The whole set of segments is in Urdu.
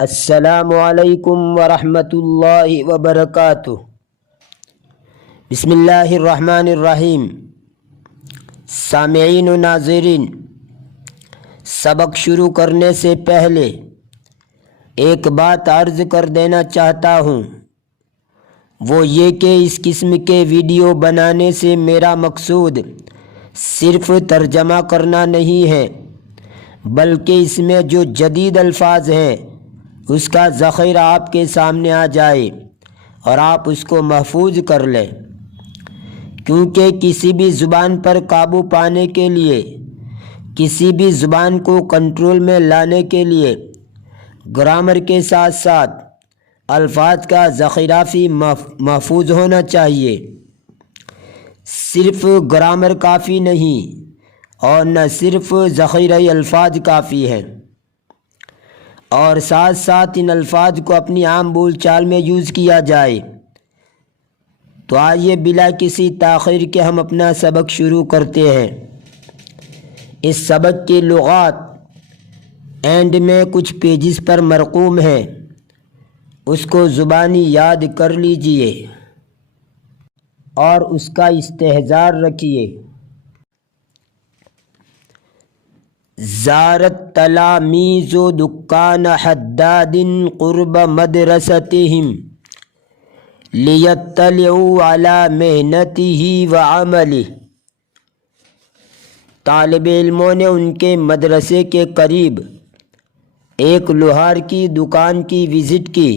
السلام علیکم ورحمۃ اللہ وبرکاتہ۔ بسم اللہ الرحمن الرحیم۔ سامعین و ناظرین، سبق شروع کرنے سے پہلے ایک بات عرض کر دینا چاہتا ہوں، وہ یہ کہ اس قسم کے ویڈیو بنانے سے میرا مقصود صرف ترجمہ کرنا نہیں ہے، بلکہ اس میں جو جدید الفاظ ہیں اس کا ذخیرہ آپ کے سامنے آ جائے اور آپ اس کو محفوظ کر لیں، کیونکہ کسی بھی زبان پر قابو پانے کے لیے، کسی بھی زبان کو کنٹرول میں لانے کے لیے گرامر کے ساتھ ساتھ الفاظ کا ذخیرہ بھی محفوظ ہونا چاہیے۔ صرف گرامر کافی نہیں اور نہ صرف ذخیرہ الفاظ کافی ہے، اور ساتھ ساتھ ان الفاظ کو اپنی عام بول چال میں یوز کیا جائے۔ تو آئیے بلا کسی تاخیر کے ہم اپنا سبق شروع کرتے ہیں۔ اس سبق کی لغات اینڈ میں کچھ پیجز پر مرقوم ہے، اس کو زبانی یاد کر لیجئے اور اس کا استحضار رکھیے۔ زارت تلامیذ دکان حداد قرب مدرستہم لیطلعوا علی محنتہ وعملہ۔ طالب علموں نے ان کے مدرسے کے قریب ایک لوہار کی دکان کی وزٹ کی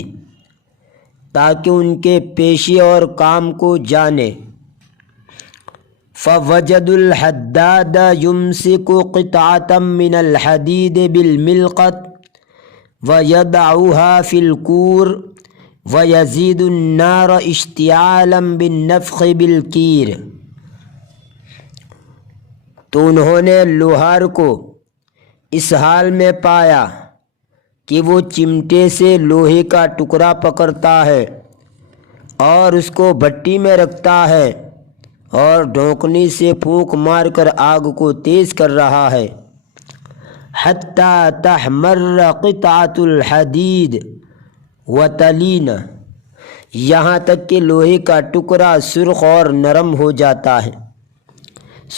تاکہ ان کے پیشے اور کام کو جانے۔ فوجدوا الحداد يمسك قطعة من الحديد بالملقط ويضعها في الكور ويزيد النار اشتعالا بالنفخ بالكير۔ تو انہوں نے لوہار کو اس حال میں پایا کہ وہ چمٹے سے لوہے کا ٹکڑا پکڑتا ہے اور اس کو بھٹی میں رکھتا ہے اور ڈھونکنی سے پھونک مار کر آگ کو تیز کر رہا ہے، حتیٰ تحمر قطعۃ الحدید وتلین، یہاں تک کہ لوہے کا ٹکڑا سرخ اور نرم ہو جاتا ہے۔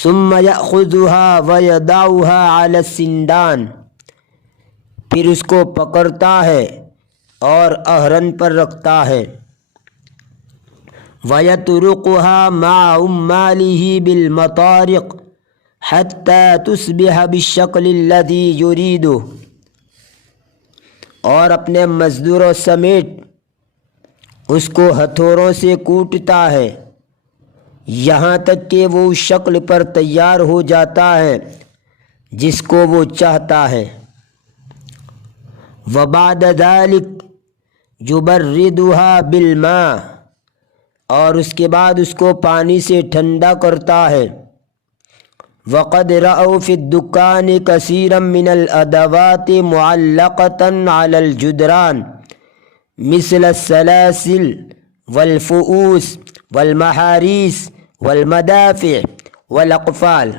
ثم یأخذها ویضعها علی السندان، پھر اس کو پکڑتا ہے اور اہرن پر رکھتا ہے۔ وَيَطْرُقُهَا مَعَ عُمَّالِهِ بِالْمَطَارِقِ حَتَّى تُصْبِحَ بِالشَّكْلِ الَّذِي يُرِيدُهُ، اور اپنے مزدوروں سمیت اس کو ہتھوڑوں سے کوٹتا ہے یہاں تک کہ وہ اس شکل پر تیار ہو جاتا ہے جس کو وہ چاہتا ہے۔ وَبَعْدَ ذَلِكَ يُبَرِّدُهَا بِالْمَاءِ، اور اس کے بعد اس کو پانی سے ٹھنڈا کرتا ہے۔ وَقَدْ رَأَوْا فِي الدُّكَّانِ كَثِيرًا مِنَ الْأَدَوَاتِ مُعَلَّقَةً عَلَى الْجُدْرَانِ مِثْلَ السَّلَاسِلِ وَالْفُؤُوسِ وَالْمَحَارِيسِ وَالْمَدَافِعِ وَالْأَقْفَالِ،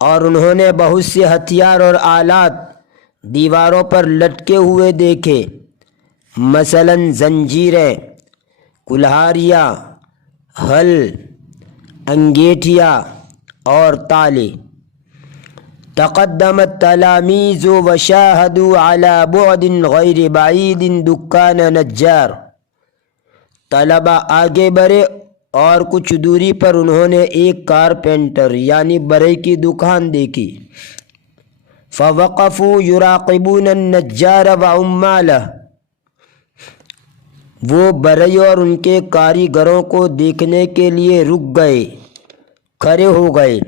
اور انہوں نے بہت سے ہتھیار اور آلات دیواروں پر لٹکے ہوئے دیکھے، مثلاً زنجیریں، کلہاریاں، ہل، انگیٹھیاں اور تالے۔ تقدم التلاميذ وشاهدوا على بعد غیر بعید دکان نجار، طلبہ آگے بڑھے اور کچھ دوری پر انہوں نے ایک کارپینٹر یعنی بڑھئی کی دکان دیکھی۔ فوقفوا يراقبون النجار وعمالہ، وہ بڑھئی اور ان کے کاریگروں کو دیکھنے کے لیے رک گئے، کھڑے ہو گئے۔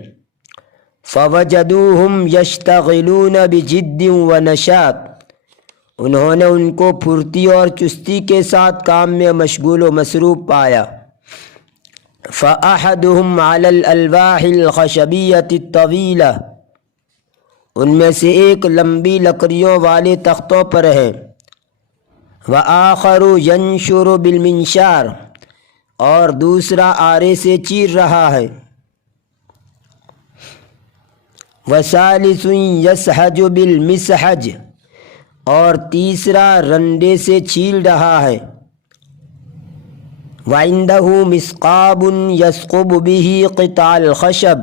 فوجدوہم یشتغلون بجد ونشاط، انہوں نے ان کو پھرتی اور چستی کے ساتھ کام میں مشغول و مصروف پایا۔ فأحدهم على الألواح الخشبية الطويلة، ان میں سے ایک لمبی لکڑیوں والے تختوں پر ہے۔ وآخر ينشر بالمنشار، اور دوسرا آرے سے چیر رہا ہے۔ وثالث يسحج بالمسحج، اور تیسرا رنڈے سے چھیل رہا ہے۔ وَعِندَهُ مِسْقَابٌ يَسْقُبُ بِهِ قِطْعَ الْخَشَبِ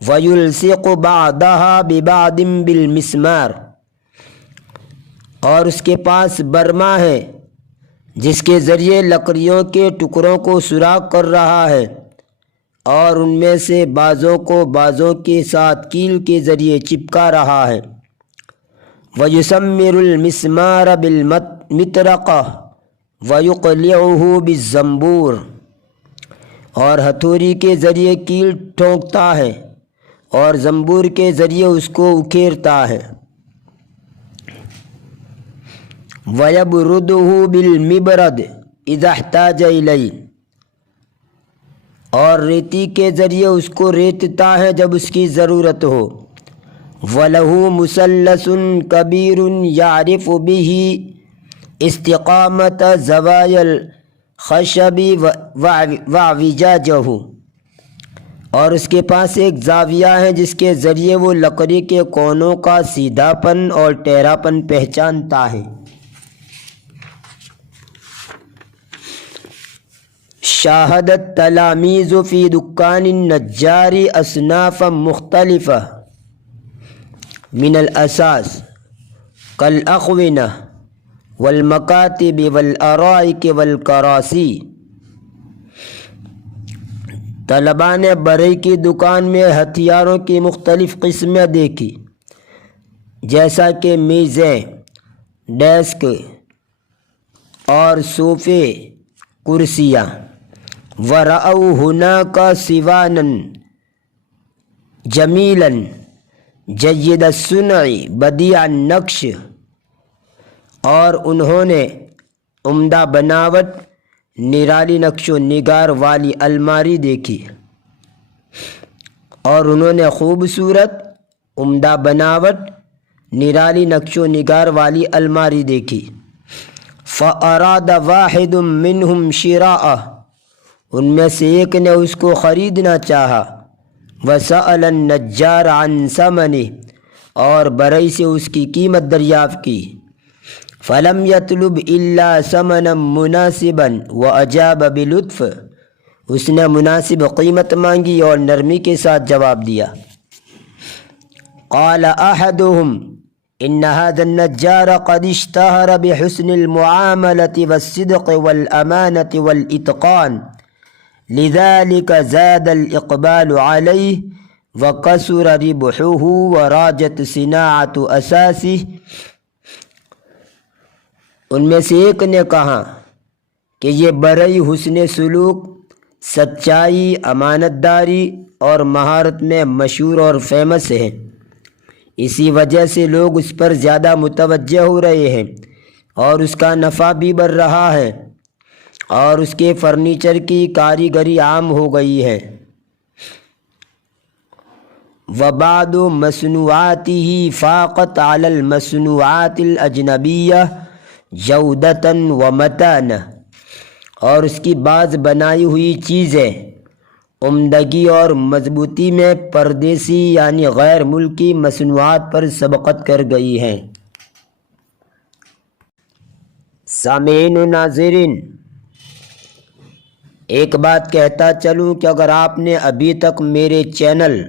وَيُلْصِقُ بَعْضَهَا بِبَعْضٍ بِالْمِسْمَارِ، اور اس کے پاس برما ہے جس کے ذریعے لکڑیوں کے ٹکڑوں کو سوراخ کر رہا ہے اور ان میں سے بعضوں کو بعضوں کے ساتھ کیل کے ذریعے چپکا رہا ہے۔ وَيُسَمِّرُ الْمِسْمَارَ بِالْمِطْرَقَةِ وَيُقْلِعُهُ بِالزَّنبُورِ، اور ہتھوڑی کے ذریعے کیل ٹھونکتا ہے اور زنبور کے ذریعے اس کو اکھیرتا ہے۔ وَيَبْرُدُهُ بِالْمِبْرَدِ إِذَا احْتَاجَ إِلَيْهِ، اور ریتی کے ذریعے اس کو ریتتا ہے جب اس کی ضرورت ہو۔ وَلَهُ مُثَلَّثٌ كَبِيرٌ يَعْرِفُ بِهِ اسْتِقَامَةَ زَوَایَا الْخَشَبِ وَاعْوِجَاجَهُ، اور اس کے پاس ایک زاویہ ہے جس کے ذریعے وہ لکڑی کے کونوں کا سیدھا پن اور ٹیڑھا پن پہچانتا ہے۔ شاہد التلاميذ في دكان النجار أصنافا مختلفة من الأثاث كالأخونة والمكاتب والأرائك والكراسي۔ طلباء نے برئی کی دکان میں ہتھیاروں کی مختلف قسمیں دیکھی، جیسا کہ میزیں، ڈیسک اور صوفے، کرسیاں۔ وَرَأَوْا هُنَاكَ صِوَانًا جَمِيلًا جَيِّدَ الصُّنْعِ بَدِيعَ النَّقْشِ، اور انہوں نے عمدہ بناوٹ، نرالی نقش و نگار والی الماری دیکھی، اور انہوں نے خوبصورت، عمدہ بناوٹ، نرالی نقش و نگار والی الماری دیکھی۔ فَأَرَادَ وَاحِدٌ مِّنْهُمْ شِرَاءَهُ، ان میں سے ایک نے اس کو خریدنا چاہا۔ وَسَأَلَ النَّجَّارَ عَنْ ثَمَنِهِ، اور برئی سے اس کی قیمت دریافت کی۔ فَلَمْ يَطْلُبْ إِلَّا ثَمَنًا مُنَاسِبًا وَأَجَابَ بِلُطْفٍ، اس نے مناسب قیمت مانگی اور نرمی کے ساتھ جواب دیا۔ قال أحدهم إن هذا النجار قد اشتهر بحسن المعاملة والصدق والأمانة والإتقان، لذلك زاد الإقبال عليه وكثر ربحه وراجت صناعة أساسه۔ ان میں سے ایک نے کہا کہ یہ برئی حسن سلوک، سچائی، امانت داری اور مہارت میں مشہور اور فیمس ہے، اسی وجہ سے لوگ اس پر زیادہ متوجہ ہو رہے ہیں اور اس کا نفع بھی بڑھ رہا ہے، اور اس کے فرنیچر کی کاریگری عام ہو گئی ہے۔ وَبَعْضُ مَصْنُوعَاتِهِ فَاقَتْ عَلَى الْمَصْنُوعَاتِ الْأَجْنَبِيَّةِ جَوْدَةً وَمَتَانَةً، اور اس کی بعض بنائی ہوئی چیزیں عمدگی اور مضبوطی میں پردیسی یعنی غیر ملکی مصنوعات پر سبقت کر گئی ہیں۔ سامعین و ناظرین، ایک بات کہتا چلوں کہ اگر آپ نے ابھی تک میرے چینل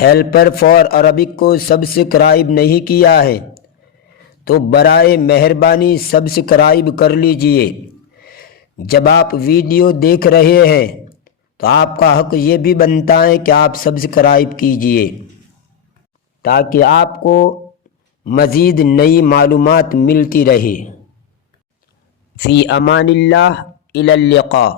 ہیلپر فار عربک کو سبسکرائب نہیں کیا ہے تو برائے مہربانی سبسکرائب کر لیجئے۔ جب آپ ویڈیو دیکھ رہے ہیں تو آپ کا حق یہ بھی بنتا ہے کہ آپ سبسکرائب کیجئے تاکہ آپ کو مزید نئی معلومات ملتی رہے۔ فی امان اللہ، الی اللقاء۔